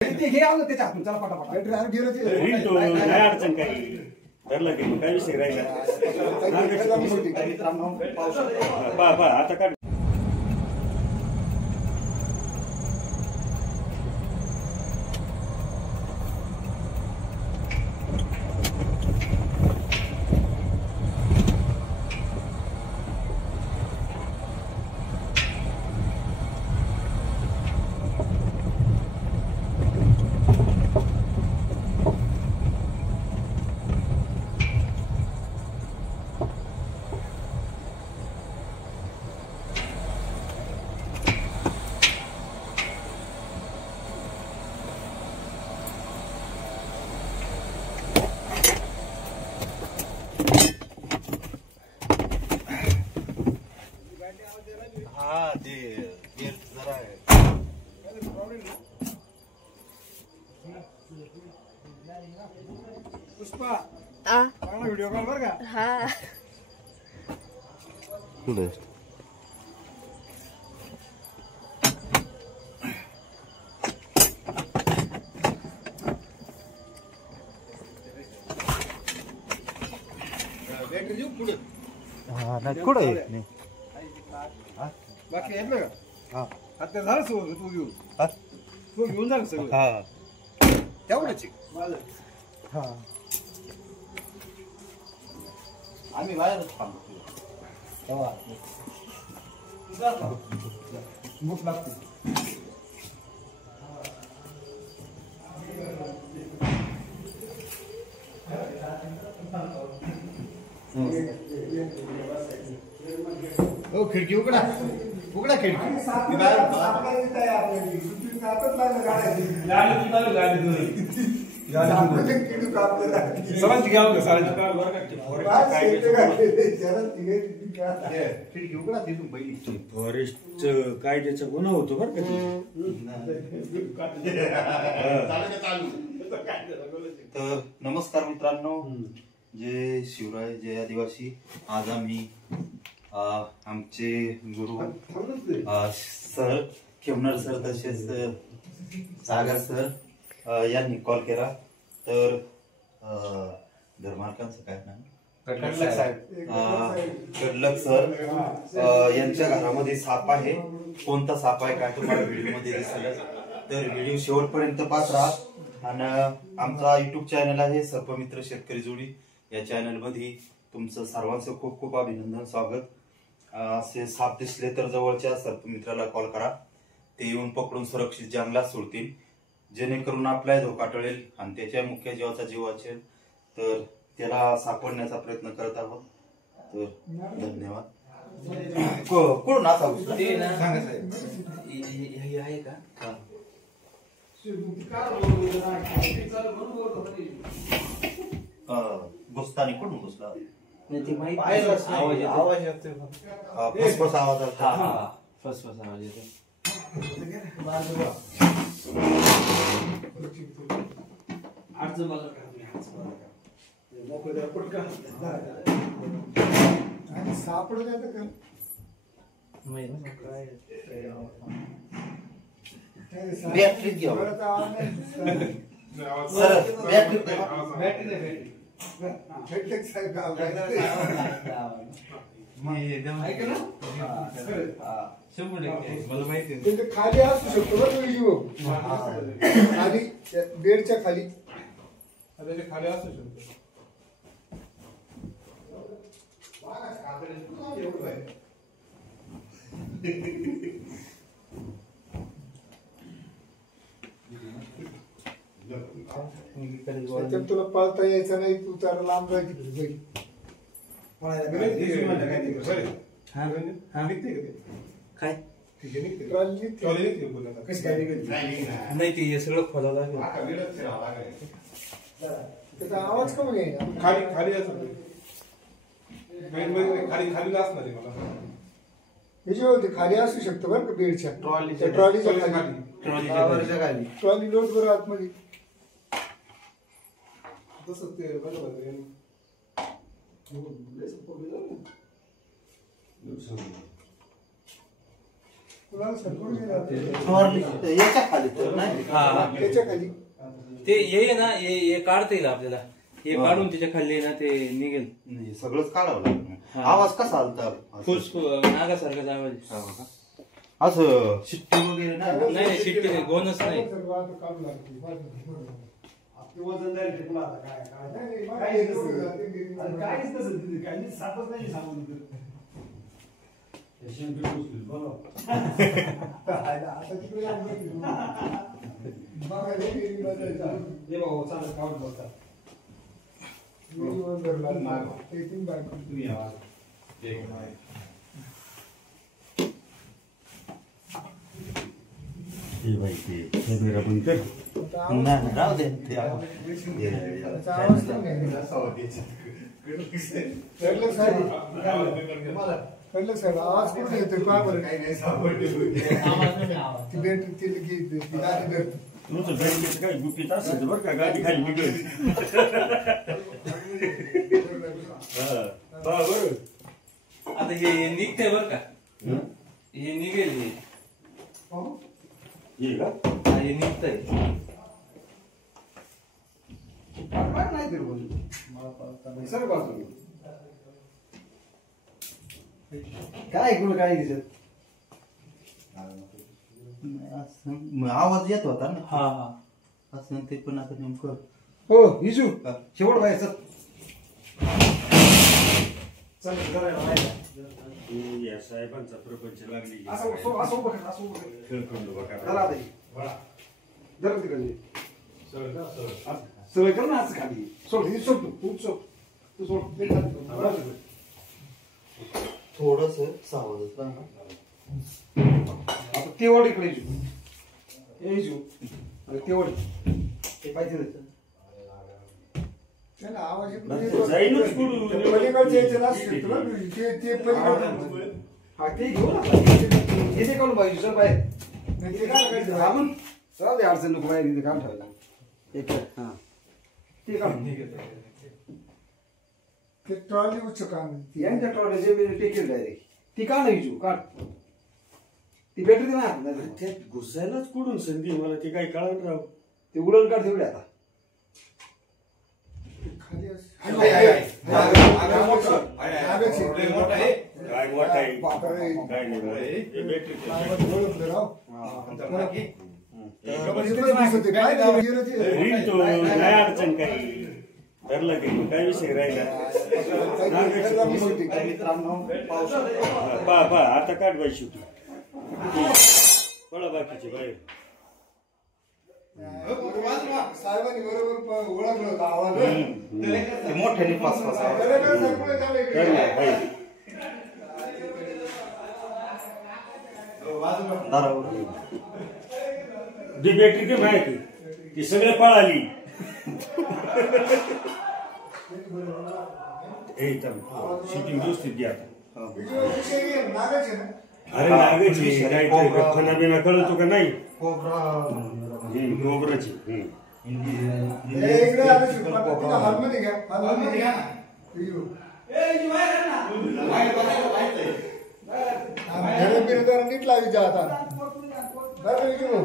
हे आलं त्याच्या हातून चला पटापट काय अडचण काही ठरलं की काय विषय राहिला आता काय पुष्पा चांगला व्हिडिओ कॉल बर का हा बॅटरी देऊ पुढे नाही कुठं आहे बाकी आहेत ना का हा आता झालं सगळं तू घेऊन हा तू घेऊन जा सगळं हा तेवढंच माझं हा आम्ही बाहेरच थांबतो तेव्हा भूक लागते हो खिडकी उघडा उघडा खिडकी खिडकी उघडा तिथून पहिली फॉरेस्ट कायद्याचा गुन्हा होतो बरं का तर नमस्कार मित्रांनो जय शिवराय जय आदिवासी आज आम्ही आमचे गुरु सर खेमनर सर तसेच सागर सर यांनी कॉल केला तर घरमालकांचं काय नाव कडलक सर यांच्या घरामध्ये साप आहे कोणता साप आहे काय तुम्हाला व्हिडिओ मध्ये दिसेल तर व्हिडिओ शेवटपर्यंत पाहत राहा आणि आमचा युट्यूब चॅनल आहे सर्पमित्र शेतकरी जोडी या चॅनल मध्ये तुमचं सर्वांचं खूप खूप अभिनंदन स्वागत असे साप दिसले तर जवळच्या सर्पमित्राला कॉल करा ते येऊन पकडून सुरक्षित जंगलात सोडतील जेणेकरून आपला धोका टळेल आणि त्याच्या मुख्य जीवाचा जीव वाचेल तर त्याला सापडण्याचा प्रयत्न करत आहोत तर धन्यवाद कोण आता सांगा साहेब आहे का घुसतानी कोण घुसला आवाज येतो फसफस आवाज फसफस आवाज येतो सापड का बॅटरी घ्या खाली असू शकतो बरं व्हिडिओ खाली बेडच्या खाली खाली असू शकतो तुला पळता यायचं नाही तू तर लांब जाय काय नाही ते सगळं खोलावं त्याचा आवाज कमी आहे खाली खाली असं खाली खाली असणार मला हे होते खाली असू शकतं बरं का बेडच्या ट्रॉलीच्या खाली ट्रॉली लोड करू आतमध्ये तसंच ते बरोबर कुणाला सरकून गेला फवारणी याच्या खाली तर नाही त्याच्या खाली ते ये ना हे काढता येईल आपल्याला हे काढून त्याच्या खाली ना ते निघेल नाही, सगळंच काढावं लागतं. आवाज कसा आलता फुस नागासारखाच आवाज असं शिट्टी वगैरे नाही नाही शिट्टी नाही गोनच नाही काढू लागते कॅमेरा बंद कर. नाही राहू दे ते कळलं साहेब आवाज कुठून येतोय पहा बरं ती भेट ती गाडी धरतो तुमचं बँकेचं काय गुपित असेल बरं का गाडी खाली निघेल. बरं आता हे निघतंय बर का हे निघेल हे ये का हे निघतंय काय ऐकलं काय दिसत आवाज येत होता ना हा हा असं ते पण आता नेमकं हो विजू शेवट बाहेर या साहेबांचा प्रपंच लागली सवय कर ना असं खाली सोड ही सोड तू सोड तू सोड ते खाली थोडस सावध आता तेवढ इकडे येऊ तेवढ ते पाहिजे त्याला आवाज जाईनच कुठून. पलीकडच्या याच्याला शिकतो ना ते पलीकडे हा ते घेऊ ना हे काढून पाहिजे सर बाहेर ते काय करायचं हा मग चालू दे अडचण नको बाहेर इथे काम ठेवायला एक हा ते काढून ते ट्रॉली उच्च काम यांच्या टॉयलेट जे मी टेकेल डायरेक्ट ती का नाही विजू काढ ती बॅटरी दे ना त्यात घुसायलाच कुठून संधी मला ते काही कळत राव. ते उडण काढ तेवढे आता खाली काय मोठा आहे बापरे. काय नाही बरं. हे बॅटरी ओळखलं राव रील तो काय अडचण काही ठरलं की काय विषय राहिला मित्रांनो पाऊस पा आता काढ बाई शेवटी पळा बाकीचे बाहेर. साहेबांनी बरोबर ओळखलं होतं आवाज ते मोठ्याने पास पास ती बॅटरी ते माहिती ती सगळे पळाली. शूटिंग व्यवस्थित घ्या नागाचे ना अरे नागाची विषय काय फना बिना कळतो का नाही गोबराची इकडे आलं शिकवण हॉलमध्ये घ्या हॉलमध्ये घ्या घरबिरदार नीट लावी जा आता बरं विजू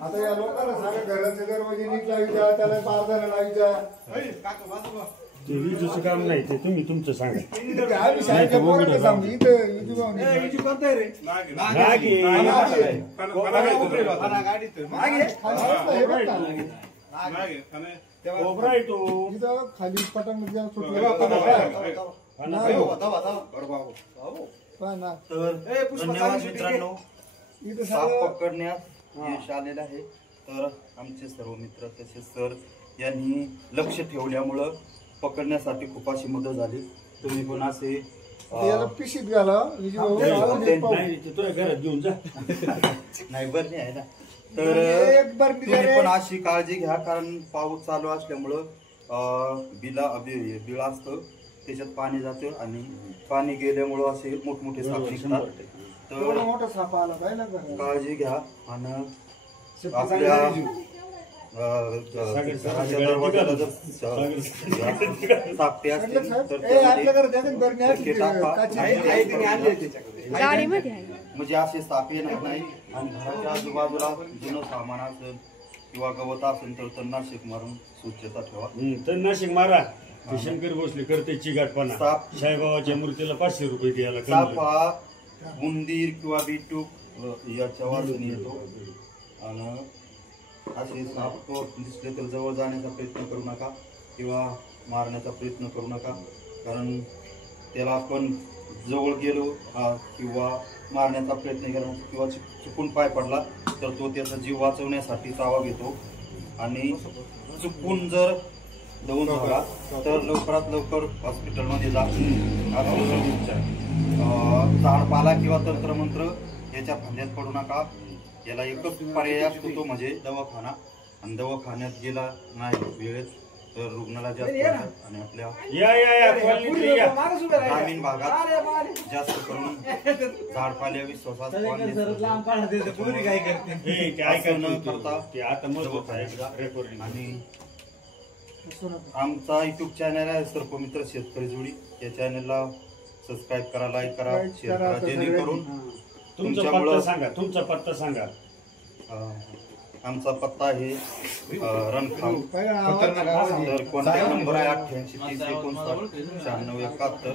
आता या लोकांना सांगा घराचे दरवाजे नीट लावी जा त्याला पारदाना लावी जा ते विजूचं काम नाही ते तुम्ही तुमचं सांगा. आम्ही शाळेच्या पोरांना सांगू इथं विजू भाऊ विजू करताय रे गोबरा आहे तो इथं खाली पटामध्ये तर धन्यवाद मित्रांनो इथं साप सगळं पकडण्यात यश आलेलं आहे. तर आमचे सर्व मित्र तसेच सर यांनी लक्ष ठेवल्यामुळं पकडण्यासाठी खूप अशी मदत झाली. तुम्ही पण असे त्याला पिशीत घाला विजू भाऊ नाही ते तुला घरात घेऊन जा. नाही बरं आहे ना. तर एक बार तुम्ही पण अशी काळजी घ्या कारण पाऊस चालू असल्यामुळं बिळ असतं त्याच्यात पाणी जातं आणि पाणी गेल्यामुळं असे मोठमोठे साप निघतात. तर मोठा साप आला पाहिजे ना काळजी घ्या आणि आपल्या घराच्या दरवाजाला जर सापटे असतील तर आपल्या घरात टाका. गाडीमध्ये आहे म्हणजे असे साप येणार नाही. आणि घराच्या आजूबाजूला जुनं सामान असेल किंवा गवत असेल तर तणनाशक मारून स्वच्छता ठेवा. तणनाशक मारा. ते शंकर भोसले करते चिगाटपणा. साप साईबाबाच्या मूर्तीला 500 रुपये द्यायला साप कमी. हा उंदीर किंवा बिटूक याच्या वाजून येतो. आणि असे साप दिसले तर जवळ जाण्याचा प्रयत्न करू नका किंवा मारण्याचा प्रयत्न करू नका. कारण त्याला आपण जवळ गेलो किंवा मारण्याचा प्रयत्न केला किंवा चुकून पाय पडला तर तो त्याचा जीव वाचवण्यासाठी चावा घेतो. आणि चुकून जर दवून झाला तर लवकरात लवकर हॉस्पिटलमध्ये जा. झाडपाला किंवा तंत्रमंत्र याच्या फांद्यात पडू नका. याला एकच पर्याय असतो तो म्हणजे दवाखाना. आणि दवाखान्यात गेला नाही वेळेत तर रुग्णाला जास्त होतात. आणि आपल्या ग्रामीण भागात जास्त करून झाडपाल्या विश्वासात आणि आमचा युट्यूब चॅनल आहे सर्पमित्र शेतकरी जोडी. या चॅनलला सबस्क्राईब करा, लाईक करा, शेअर करा, जेणेकरून तुमचा पत्ता सांगा. आमचा पत्ता आहे रणखाम. तर कॉन्टॅक्ट नंबर आहे 88 30 59 96 71.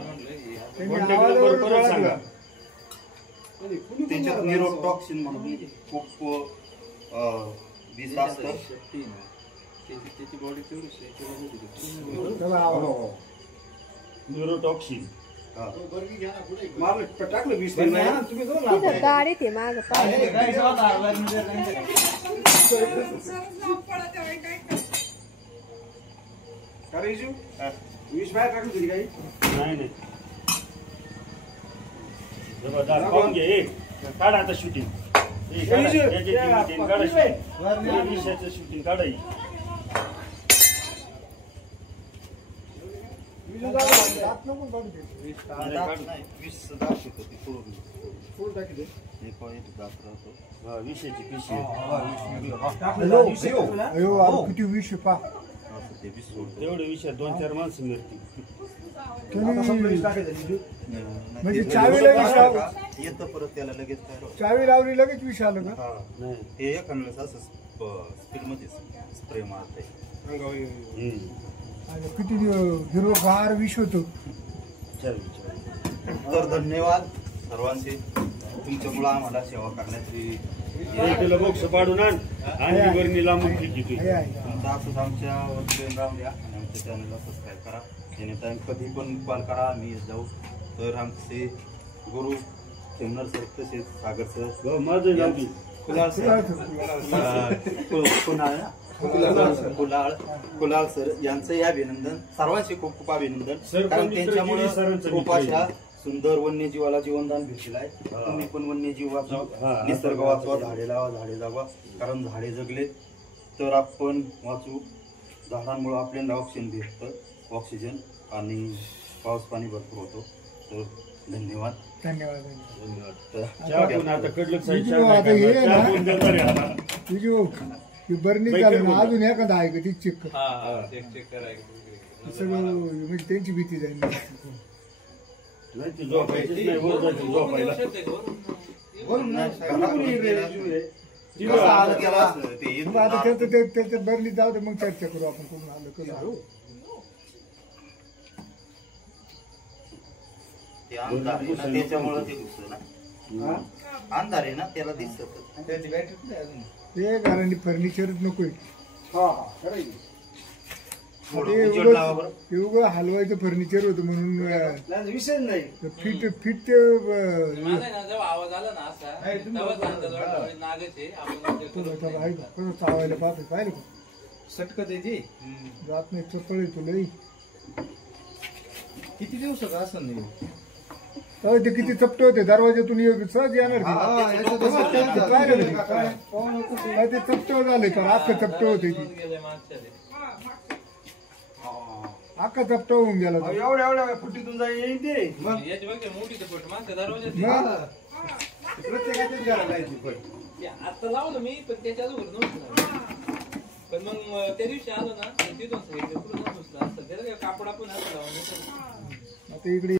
त्याच्यात न्यूरोटॉक्सिन म्हणून खूप विष असतं. न्यूरोटॉक्सिन टाकलं 20 तिथं गाडी ते माग करायचो 20 बाहेर टाकलं तरी काही नाही. जबरदस्त पाहून घे. काढा आता शूटिंग. विषयाचं शूटिंग काढाय. विषयाची पिशवी किती विष पा तेवढे विषय 2-4 माणसं मिळतील. म्हणजे चावीला विष येतं परत त्याला लगेच चावी लावली लगेच विष आलं का? हे एखाद्या असं स्पीड मध्ये स्प्रे मारते. किती हिरवगार विष होतो. तर धन्यवाद सर्वांचे. तुमच्यामुळे आम्हाला सेवा करण्याची बॉक्स पाडून आण आणि वरणी लांबून फेकी. तुमचा असंच आमच्या वरती राहू द्या आणि आमच्या चॅनलला सबस्क्राईब करा. जेणेकरून कधी पण कॉल करा आम्ही जाऊ. तर आमचे गुरु खेमनर सर तसेच सागर सर कुलाळ सर यांचंही अभिनंदन. सर्वांचे खूप खूप अभिनंदन. कारण त्यांच्यामुळे खूप अशा सुंदर वन्यजीवाला जीवनदान भेटलेलं आहे. तुम्ही पण वन्यजीव वाचवा, निसर्ग वाचवा, झाडे लावा, झाडे जगवा. कारण झाडे जगले तर आपण वाचू. झाडांमुळे आपल्याला ऑक्सिजन भेटतं, ऑक्सिजन, आणि पाऊस पाणी भरपूर होतो. तर धन्यवाद. बरणी अजून एखादा आहे का ती चेक सगळं म्हणजे त्यांची भीती जाईल. त्याच्यात बरणी जाऊ दे, मग चर्चा करू आपण कोण आलं कसं. त्याच्यामुळे ते दिसत ना, अंधार आहे ना त्याला दिसत. ते कारण फर्निचरच नकोय. उगं हलवायचं फर्निचर होतं म्हणून विषय नाही. फिट फिट आवाज आला ना चावायला पाहतो. पाहिलं का सटकत आहे ती जात नाही. चपळ तुला किती दिवसात असं नाही. ते किती चपटे होते. दरवाज्यातून सहज येणार ते चपटे झाले तर अख्खं चपटे होते. अख्खा चपटा होऊन गेला. एवढ्या एवढ्या फुटीतून जाईल येईन ते. आता लावलं मी, पण त्याच्या अगोदर नव्हतं. पण मग त्या दिवशी आलो ना तिथून सांगितलं पुढे नसतं. त्याला कापड आपण आता इकडे